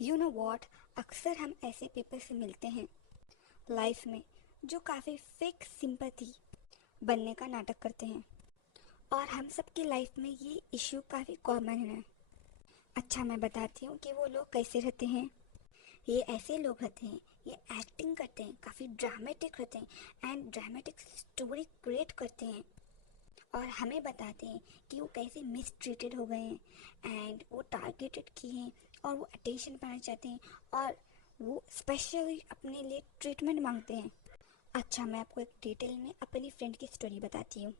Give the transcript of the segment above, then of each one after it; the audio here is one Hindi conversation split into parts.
यू नो वॉट, अक्सर हम ऐसे पीपल से मिलते हैं लाइफ में जो काफ़ी फेक सिंपैथी बनने का नाटक करते हैं, और हम सबकी लाइफ में ये इश्यू काफ़ी कॉमन है। अच्छा, मैं बताती हूँ कि वो लोग कैसे रहते हैं। ये ऐसे लोग रहते हैं, ये एक्टिंग करते हैं, काफ़ी ड्रामेटिक रहते हैं एंड ड्रामेटिक स्टोरी क्रिएट करते हैं और हमें बताते हैं कि वो कैसे मिस ट्रीटेड हो गए हैं एंड वो टारगेटेड किए हैं और वो अटेंशन पाना चाहते हैं और वो स्पेशली अपने लिए ट्रीटमेंट मांगते हैं। अच्छा, मैं आपको एक डिटेल में अपनी फ्रेंड की स्टोरी बताती हूँ।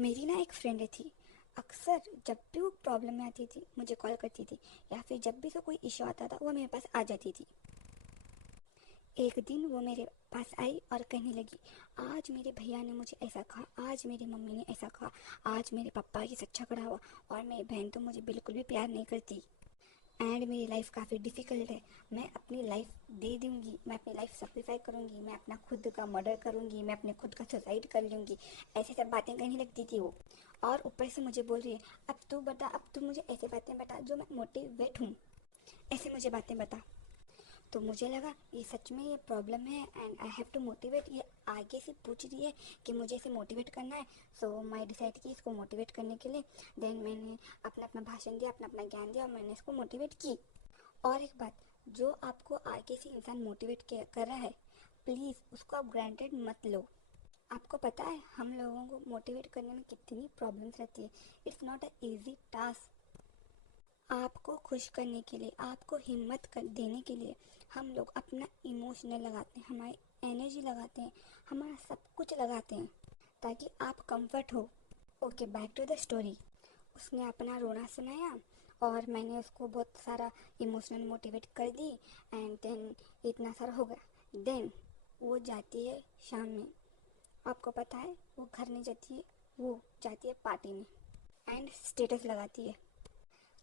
मेरी ना एक फ्रेंड थी। अक्सर जब भी वो प्रॉब्लम में आती थी मुझे कॉल करती थी, या फिर जब भी उसको कोई इश्यू आता था वो मेरे पास आ जाती थी। एक दिन वो मेरे पास आई और कहने लगी, आज मेरे भैया ने मुझे ऐसा कहा, आज मेरी मम्मी ने ऐसा कहा, आज मेरे पापा की सच्चा खड़ा हुआ और मेरी बहन तो मुझे बिल्कुल भी प्यार नहीं करती एंड मेरी लाइफ काफ़ी डिफ़िकल्ट है। मैं अपनी लाइफ दे दूँगी, मैं अपनी लाइफ सेक्रीफाई करूँगी, मैं अपना खुद का मर्डर करूँगी, मैं अपने खुद का सुसाइड कर लूँगी। ऐसे सब बातें कहने लगती थी वो। और ऊपर से मुझे बोल रही है, अब तू बता, अब तू मुझे ऐसी बातें बता जो मैं मोटिवेट हूँ, ऐसे मुझे बातें बता। तो मुझे लगा ये सच में ये प्रॉब्लम है and I have to motivate. ये आगे से पूछ रही है कि मुझे इसे मोटिवेट करना है, सो मैं डिसाइड की इसको मोटिवेट करने के लिए। देन मैंने अपना अपना भाषण दिया, अपना अपना ज्ञान दिया और मैंने इसको मोटिवेट की। और एक बात, जो आपको आगे से इंसान मोटिवेट कर रहा है, प्लीज़ उसको आप ग्रांटेड मत लो। आपको पता है हम लोगों को मोटिवेट करने में कितनी प्रॉब्लम्स रहती है। It's not a easy task. आपको खुश करने के लिए, आपको हिम्मत कर देने के लिए हम लोग अपना इमोशनल लगाते हैं, हमारी एनर्जी लगाते हैं, हमारा सब कुछ लगाते हैं ताकि आप कंफर्ट हो। Okay, back to the story. उसने अपना रोना सुनाया और मैंने उसको बहुत सारा इमोशनल मोटिवेट कर दी एंड देन इतना सारा हो गया। देन वो जाती है शाम में, आपको पता है वो घर नहीं जाती है, वो जाती है पार्टी में एंड स्टेटस लगाती है,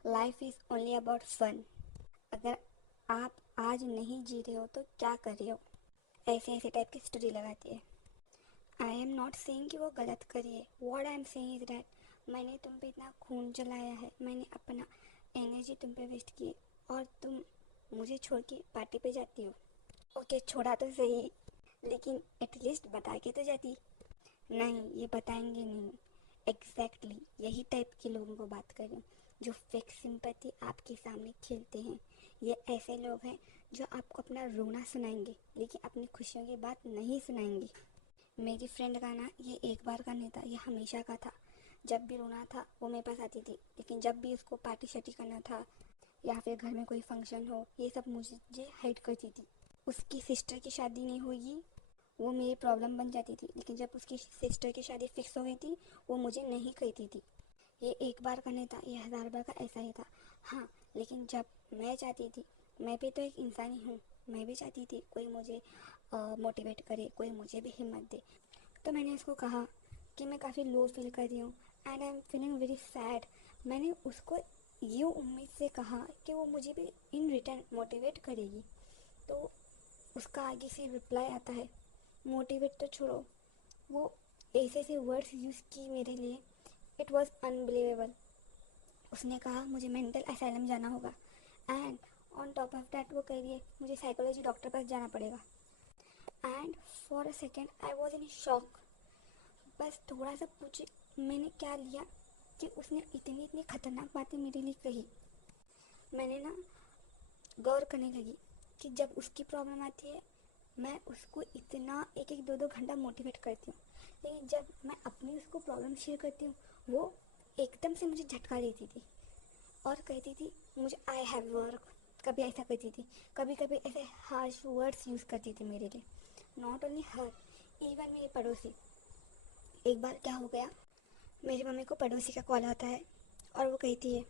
life is only about fun. अगर आप आज नहीं जी रहे हो तो क्या कर रहे हो, ऐसे ऐसे टाइप की स्टोरी लगाती है। आई एम नॉट सेइंग कि वो गलत करिए, what I am saying is that मैंने तुम पे इतना खून जलाया है, मैंने अपना एनर्जी तुम पे वेस्ट की और तुम मुझे छोड़ के पार्टी पे जाती हो। ओके, छोड़ा तो सही, लेकिन एटलीस्ट बता के तो जाती। नहीं, ये बताएंगे नहीं। एग्जैक्टली यही टाइप के लोगों को बात कर रही हूँ, जो फेक सिंपैथी आपके सामने खेलते हैं। ये ऐसे लोग हैं जो आपको अपना रोना सुनाएंगे लेकिन अपनी खुशियों की बात नहीं सुनाएंगे। मेरी फ्रेंड का ना ये एक बार का नहीं था, ये हमेशा का था। जब भी रोना था वो मेरे पास आती थी, लेकिन जब भी उसको पार्टी शार्टी करना था या फिर घर में कोई फंक्शन हो, ये सब मुझे हाइड करती थी। उसकी सिस्टर की शादी नहीं होगी, वो मेरी प्रॉब्लम बन जाती थी, लेकिन जब उसकी सिस्टर की शादी फिक्स हो गई थी वो मुझे नहीं कहती थी। ये एक बार का नहीं था, ये 1000 बार का ऐसा ही था। हाँ, लेकिन जब मैं चाहती थी, मैं भी तो एक इंसान ही हूँ, मैं भी चाहती थी कोई मुझे मोटिवेट करे, कोई मुझे भी हिम्मत दे। तो मैंने उसको कहा कि मैं काफ़ी लो फील कर रही हूँ and I am feeling very sad. मैंने उसको ये उम्मीद से कहा कि वो मुझे भी इन रिटर्न मोटिवेट करेगी। तो उसका आगे से रिप्लाई आता है, मोटिवेट तो छोड़ो, वो ऐसे ऐसे वर्ड्स यूज़ की मेरे लिए, इट वॉज अनबिलीवेबल। उसने कहा मुझे मेंटल असाइलम जाना होगा and on top of that वो कह रही है मुझे साइकोलॉजी डॉक्टर पास जाना पड़ेगा। And for a second I was in shock. बस थोड़ा सा पूछे मैंने क्या लिया कि उसने इतनी इतनी खतरनाक बातें मेरे लिए कही। मैंने ना गौर करने लगी कि जब उसकी प्रॉब्लम आती है मैं उसको इतना एक एक दो दो घंटा मोटिवेट करती हूँ, लेकिन जब मैं अपनी उसको प्रॉब्लम शेयर करती हूँ वो एकदम से मुझे झटका देती थी और कहती थी मुझे आई हैव वर्क। कभी ऐसा करती थी, कभी कभी ऐसे हार्श वर्ड्स यूज़ करती थी मेरे लिए। नॉट ओनली हर, इवन मेरे पड़ोसी। एक बार क्या हो गया, मेरी मम्मी को पड़ोसी का कॉल आता है और वो कहती है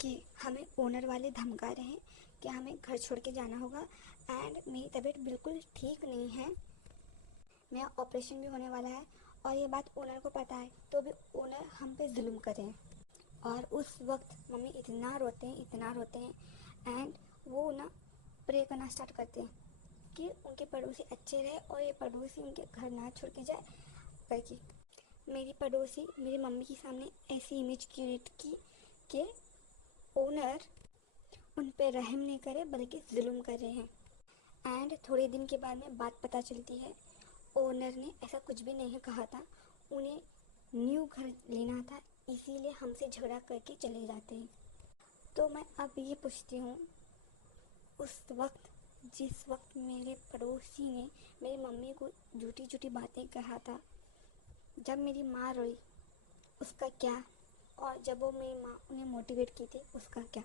कि हमें ओनर वाले धमका रहे हैं कि हमें घर छोड़ के जाना होगा एंड मेरी तबीयत बिल्कुल ठीक नहीं है, मेरा ऑपरेशन भी होने वाला है और ये बात ओनर को पता है, तो भी ओनर हम पे जुल्म कर रहे हैं। और उस वक्त मम्मी इतना रोते हैं, इतना रोते हैं एंड वो ना प्रे करना स्टार्ट करते हैं कि उनके पड़ोसी अच्छे रहे और ये पड़ोसी उनके घर ना छोड़ के जाए करके। मेरी पड़ोसी मेरी मम्मी के सामने ऐसी इमेज क्रिएट की कि ओनर उन पे रहम नहीं करे बल्कि जुल्म कर रहे हैं। एंड थोड़े दिन के बाद में बात पता चलती है ओनर ने ऐसा कुछ भी नहीं कहा था, उन्हें न्यू घर लेना था, इसीलिए हमसे झगड़ा करके चले जाते हैं। तो मैं अब ये पूछती हूँ, उस वक्त जिस वक्त मेरे पड़ोसी ने मेरी मम्मी को झूठी झूठी बातें कहा था, जब मेरी माँ रोई उसका क्या, और जब वो मेरी माँ उन्हें मोटिवेट की थी उसका क्या।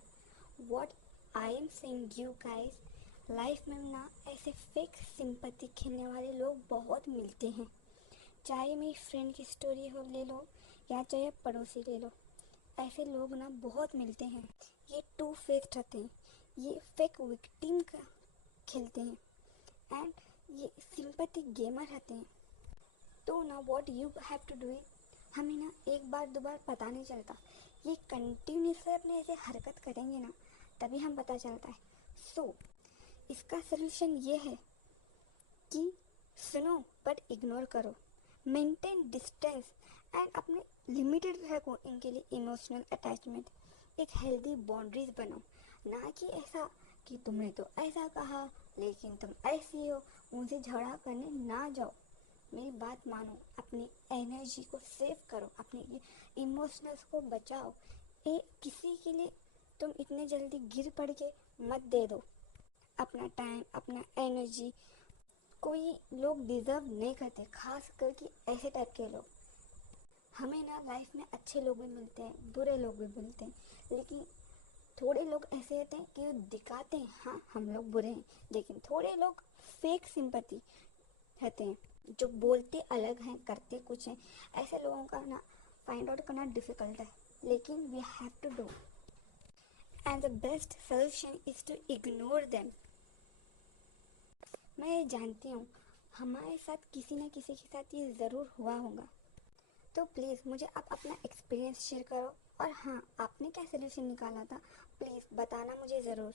What I am saying you guys, life में ना ऐसे फेक सिंपैथी खेलने वाले लोग बहुत मिलते हैं। चाहे मेरी फ्रेंड की स्टोरी हो ले लो या चाहे पड़ोसी ले लो, ऐसे लोग ना बहुत मिलते हैं। ये टू फेस्ड रहते हैं, ये फेक विक्टिम का खेलते हैं एंड ये सिंपैथी गेमर रहते हैं। तो ना what you have to do it, हमें ना एक बार दो बार पता नहीं चलता, ये कंटिन्यूसली अपने ऐसे हरकत करेंगे ना तभी हम पता चलता है। सो इसका सलूशन ये है कि सुनो बट इग्नोर करो, मेंटेन डिस्टेंस एंड अपने लिमिटेड रखो इनके लिए इमोशनल अटैचमेंट। एक हेल्दी बाउंड्रीज बनाओ, ना कि ऐसा कि तुमने तो ऐसा कहा लेकिन तुम ऐसी हो, उनसे झगड़ा करने ना जाओ। मेरी बात मानो, अपनी एनर्जी को सेव करो, अपने इमोशनल्स को बचाओ। किसी के लिए तुम इतने जल्दी गिर पड़ के मत दे दो अपना टाइम, अपना एनर्जी। कोई लोग डिज़र्व नहीं करते, खास करके ऐसे टाइप के लोग। हमें ना लाइफ में अच्छे लोग भी मिलते हैं, बुरे लोग भी मिलते हैं, लेकिन थोड़े लोग ऐसे होते हैं कि वो दिखाते हैं हाँ हम लोग बुरे हैं, लेकिन थोड़े लोग फेक सिंपैथी रहते हैं जो बोलते अलग हैं करते कुछ हैं। ऐसे लोगों का ना फाइंड आउट करना डिफ़िकल्ट है, लेकिन we have to do and the best solution is to ignore them. मैं ये जानती हूँ हमारे साथ किसी न किसी के साथ ये ज़रूर हुआ होगा। तो प्लीज़ मुझे आप अपना एक्सपीरियंस शेयर करो, और हाँ आपने क्या सोल्यूशन निकाला था प्लीज़ बताना मुझे ज़रूर।